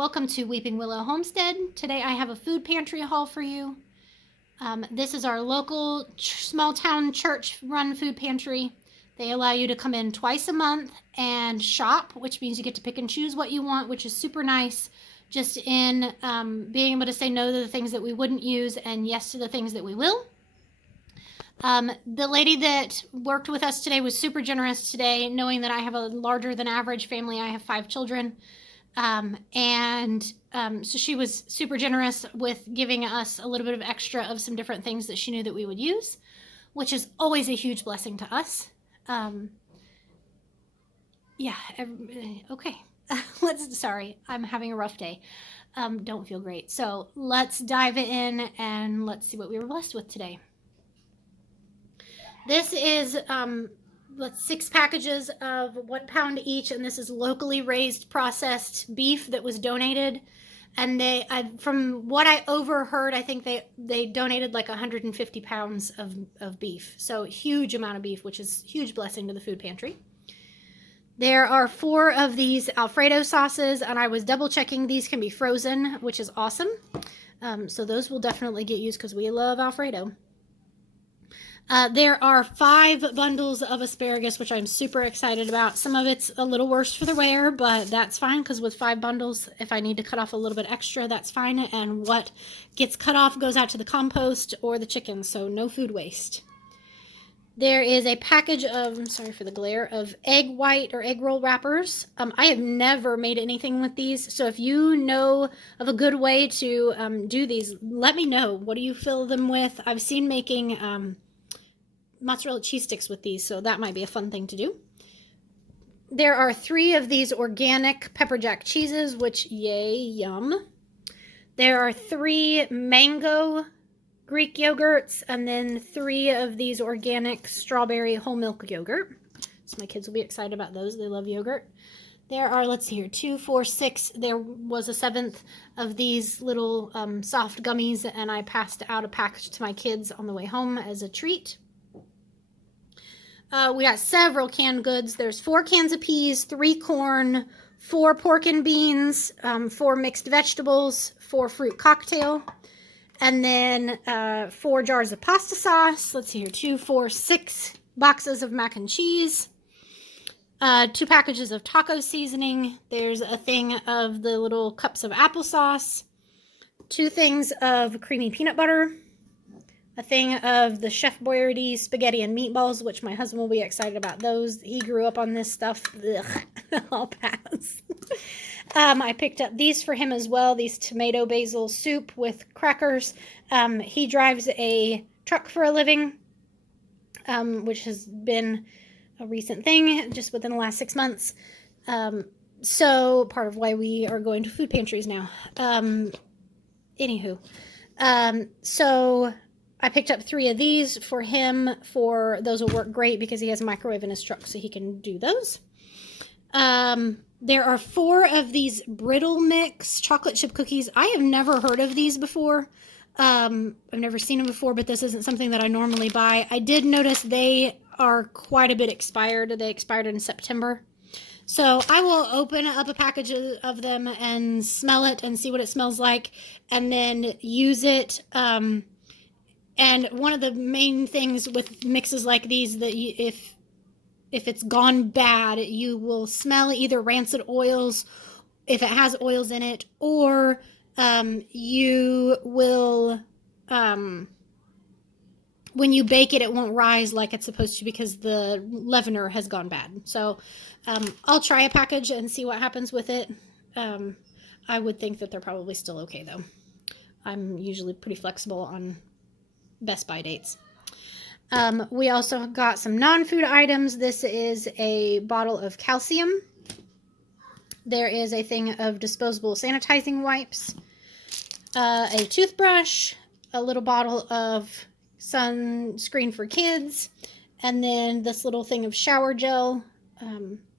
Welcome to Weeping Willow Homestead. Today I have a food pantry haul for you. This is our local small town church run food pantry. They allow you to come in twice a month and shop, which means you get to pick and choose what you want, which is super nice. Just in being able to say no to the things that we wouldn't use and yes to the things that we will. The lady that worked with us today was super generous today, knowing that I have a larger than average family. I have 5 children. So she was super generous with giving us a little bit of extra of some different things that she knew that we would use, which is always a huge blessing to us. Okay. Sorry, I'm having a rough day. Don't feel great. So let's dive in and let's see what we were blessed with today. This is 6 packages of 1 pound each, and this is locally raised processed beef that was donated. And from what I overheard, I think they donated like 150 pounds of beef. So huge amount of beef, which is a huge blessing to the food pantry. There are 4 of these Alfredo sauces, and I was double checking these can be frozen, which is awesome. So those will definitely get used because we love Alfredo. There are 5 bundles of asparagus, which I'm super excited about. Some of it's a little worse for the wear, but that's fine because with 5 bundles, if I need to cut off a little bit extra, that's fine. And what gets cut off goes out to the compost or the chickens, so no food waste. There is a package of, I'm sorry for the glare, of egg white or egg roll wrappers. I have never made anything with these, so if you know of a good way to do these, let me know. What do you fill them with? I've seen making mozzarella cheese sticks with these, so that might be a fun thing to do. There are 3 of these organic pepper jack cheeses, which yay, yum. There are 3 mango Greek yogurts, and then 3 of these organic strawberry whole milk yogurt. So my kids will be excited about those. They love yogurt. There are, let's see here, 2, 4, 6. There was a 7th of these little soft gummies, and I passed out a package to my kids on the way home as a treat. We got several canned goods. There's 4 cans of peas, 3 corn, 4 pork and beans, 4 mixed vegetables, 4 fruit cocktail, and then 4 jars of pasta sauce. Let's see here, 2, 4, 6 boxes of mac and cheese, 2 packages of taco seasoning. There's a thing of the little cups of applesauce, 2 things of creamy peanut butter, a thing of the Chef Boyardee spaghetti and meatballs, which my husband will be excited about those. He grew up on this stuff. Ugh, I'll pass. I picked up these for him as well, these tomato basil soup with crackers. He drives a truck for a living, which has been a recent thing just within the last 6 months. So part of why we are going to food pantries now. So I picked up 3 of these for him. Those will work great because he has a microwave in his truck, so he can do those. There are 4 of these Brittle mix chocolate chip cookies. I have never heard of these before. I've never seen them before, but this isn't something that I normally buy. I did notice they are quite a bit expired. They expired in September. So I will open up a package of them and smell it and see what it smells like, and then use it. And one of the main things with mixes like these, that if it's gone bad, you will smell either rancid oils, if it has oils in it, or you will, when you bake it, it won't rise like it's supposed to because the leavener has gone bad. So I'll try a package and see what happens with it. I would think that they're probably still okay, though. I'm usually pretty flexible on Best Buy dates. We also got some non-food items. This is a bottle of calcium. There is a thing of disposable sanitizing wipes, a toothbrush, a little bottle of sunscreen for kids, and then this little thing of shower gel.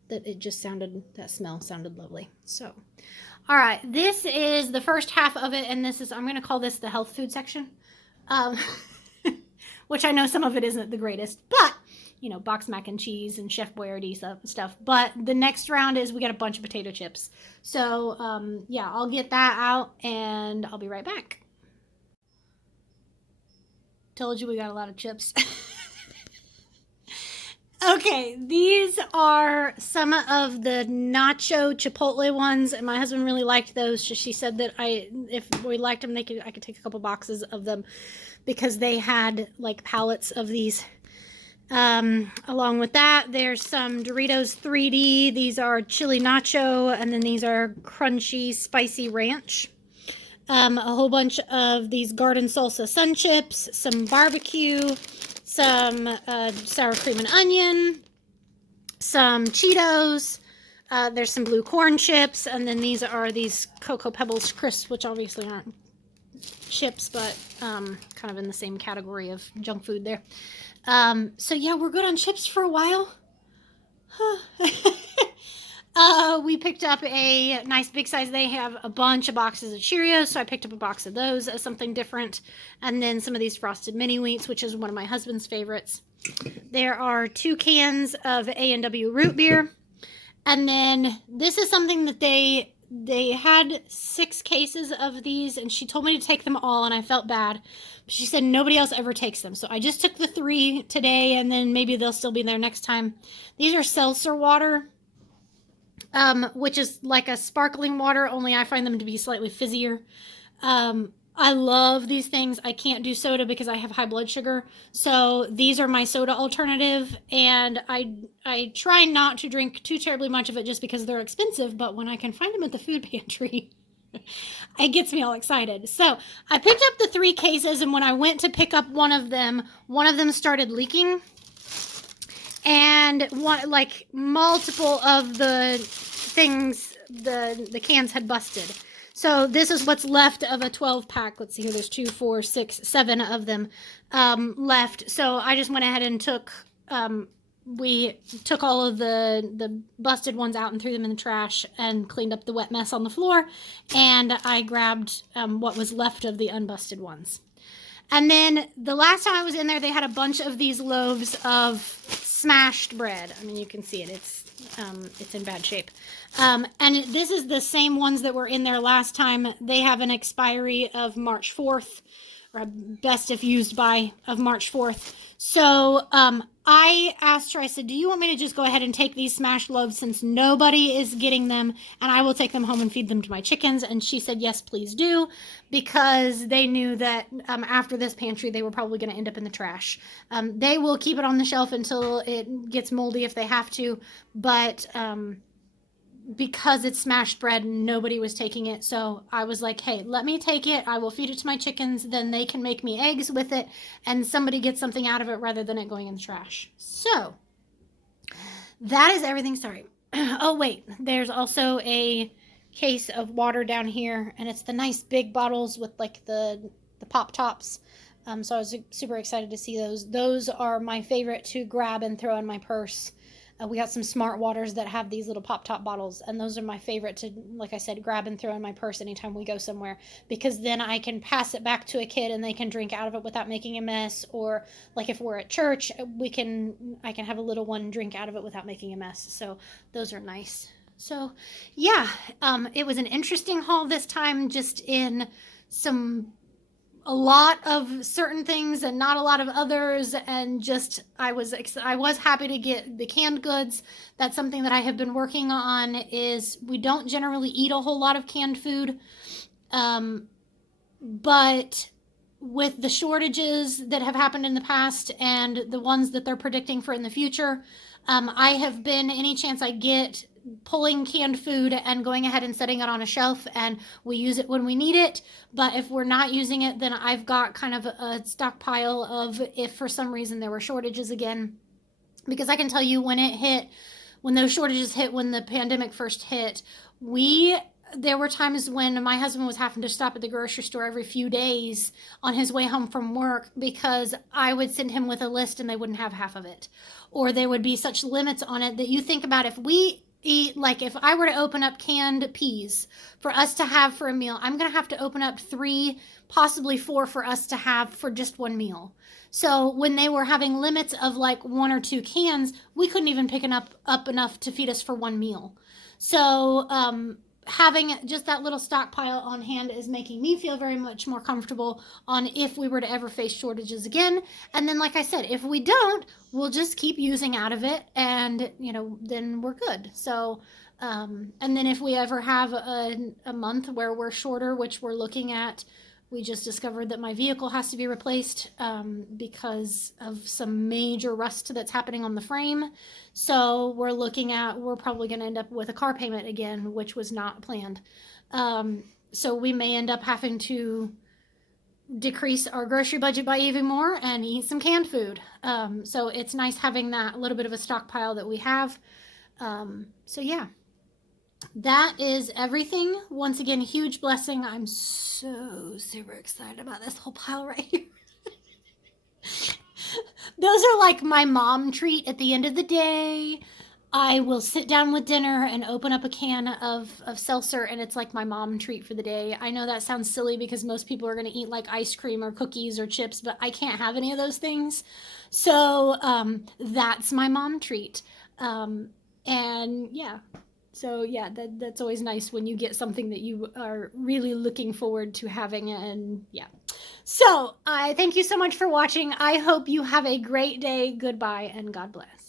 That smell sounded lovely. So, all right, this is the first half of it, and I'm going to call this the health food section. Which I know some of it isn't the greatest, but box mac and cheese and Chef Boyardee stuff. But the next round is we got a bunch of potato chips. So, yeah, I'll get that out and I'll be right back. Told you we got a lot of chips. Okay, these are some of the nacho chipotle ones, and my husband really liked those. She said that if we liked them, I could take a couple boxes of them because they had like pallets of these. Along with that, there's some Doritos 3D. These are chili nacho, and then these are crunchy spicy ranch. A whole bunch of these garden salsa sun chips, some barbecue, some sour cream and onion, some Cheetos, there's some blue corn chips, and then these are these Cocoa Pebbles crisps, which obviously aren't chips, but kind of in the same category of junk food there. So yeah, we're good on chips for a while. We picked up a nice big size. They have a bunch of boxes of Cheerios, so I picked up a box of those as something different. And then some of these frosted mini wheats, which is one of my husband's favorites. There are 2 cans of A&W root beer. And then this is something that they had 6 cases of these, and she told me to take them all, and I felt bad. She said nobody else ever takes them. So I just took the 3 today, and then maybe they'll still be there next time. These are Seltzer Water. Which is like a sparkling water, only I find them to be slightly fizzier. I love these things. I can't do soda because I have high blood sugar. So these are my soda alternative, and I try not to drink too terribly much of it just because they're expensive, but when I can find them at the food pantry, it gets me all excited. So I picked up the 3 cases, and when I went to pick up one of them started leaking. And multiple of the things, the cans had busted. So this is what's left of a 12-pack. Let's see here. There's 2, 4, 6, 7 of them left. So I just went ahead and we took all of the busted ones out and threw them in the trash and cleaned up the wet mess on the floor. And I grabbed what was left of the unbusted ones. And then the last time I was in there, they had a bunch of these loaves of smashed bread. I mean, you can see it. It's in bad shape. And this is the same ones that were in there last time. They have an expiry of March 4th, or best if used by of March 4th. So I asked her, I said, do you want me to just go ahead and take these smashed loaves since nobody is getting them, and I will take them home and feed them to my chickens? And she said, yes, please do, because they knew that after this pantry, they were probably going to end up in the trash. They will keep it on the shelf until it gets moldy if they have to, but because it's smashed bread, nobody was taking it. So I was like, hey, let me take it. I will feed it to my chickens. Then they can make me eggs with it, and somebody gets something out of it rather than it going in the trash. So that is everything. Sorry. Oh, wait. There's also a case of water down here, and it's the nice big bottles with like the pop tops. So I was super excited to see those. Those are my favorite to grab and throw in my purse. We got some Smart Waters that have these little pop-top bottles, and those are my favorite to, like I said, grab and throw in my purse anytime we go somewhere, because then I can pass it back to a kid and they can drink out of it without making a mess. Or like if we're at church, I can have a little one drink out of it without making a mess. So those are nice. So yeah, it was an interesting haul this time, just in a lot of certain things and not a lot of others, and just I was happy to get the canned goods. That's something that I have been working on. Is we don't generally eat a whole lot of canned food, but with the shortages that have happened in the past and the ones that they're predicting for in the future, I have been, any chance I get, pulling canned food and going ahead and setting it on a shelf, and we use it when we need it. But if we're not using it, then I've got kind of a stockpile of if for some reason there were shortages again. Because I can tell you, when those shortages hit, when the pandemic first hit, there were times when my husband was having to stop at the grocery store every few days on his way home from work, because I would send him with a list and they wouldn't have half of it. Or there would be such limits on it that you think about, if we eat, like if I were to open up canned peas for us to have for a meal, I'm going to have to open up 3, possibly 4 for us to have for just one meal. So when they were having limits of like 1 or 2 cans, we couldn't even pick up enough to feed us for one meal. So having just that little stockpile on hand is making me feel very much more comfortable on if we were to ever face shortages again. And then, like I said, if we don't, we'll just keep using out of it, and then we're good. So and then if we ever have a month where we're shorter, which we're looking at, we just discovered that my vehicle has to be replaced because of some major rust that's happening on the frame. So we're probably going to end up with a car payment again, which was not planned. So we may end up having to decrease our grocery budget by even more and eat some canned food. So it's nice having that little bit of a stockpile that we have. So yeah, that is everything. Once again, huge blessing. I'm so super excited about this whole pile right here. Those are like my mom treat at the end of the day. I will sit down with dinner and open up a can of seltzer, and it's like my mom treat for the day. I know that sounds silly because most people are going to eat like ice cream or cookies or chips, but I can't have any of those things. So that's my mom treat. And yeah, so yeah, that's always nice when you get something that you are really looking forward to having. And yeah, so I thank you so much for watching. I hope you have a great day. Goodbye and God bless.